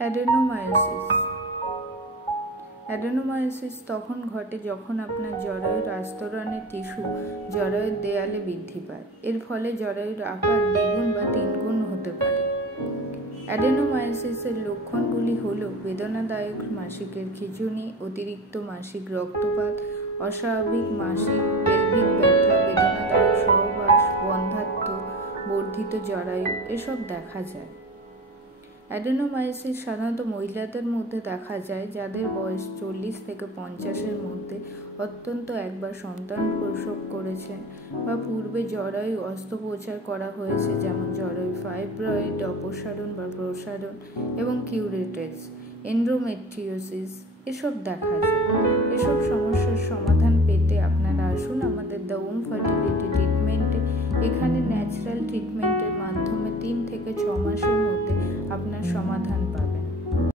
Adenomyosis. Adenomyosis তখন ঘটে যখন আপনার জরায়ুর আস্তরণের টিস্যু জরায়ুর দেয়ালে বৃদ্ধি পায়। এর ফলে জরায়ুর আকার 2 গুণ বা 3 গুণ হতে পারে। অ্যাডেনোমায়োসিসের লক্ষণগুলি হল বেদনাদায়ক মাসিকের খিঁচুনি, অতিরিক্ত মাসিক রক্তপাত, অস্বাভাবিক মাসিক, পেলভিক ব্যথা, বেদনাদায়ক সহবাস, বন্ধ্যাত্ব, বর্ধিত জরায়ু এসব দেখা যায়। অ্যাডেনোমায়োসিস সাধারণত মহিলাদের মধ্যে দেখা যায় যাদের বয়স 40 থেকে 50-এর মধ্যে, অত্যন্ত একবার সন্তান প্রসব করেছেন বা পূর্বে জরায়ু অস্ত্রোপচার করা হয়েছে, যেমন জরায়ু ফাইব্রয়েড অপসারণ বা প্রসারণ এবং কিউরেটেজ, এন্ডোমেট্রিওসিস এসব দেখা যায়। এসব সমস্যার সমাধান পেতে আপনারা আসুন আমাদের দ্য ওম ফার্টিলিটি ট্রিটমেন্টে। এখানে ন্যাচারাল ট্রিটমেন্টের মাধ্যমে 3 থেকে 6 মাসের মধ্যে আপনার সমাধান পাবেন।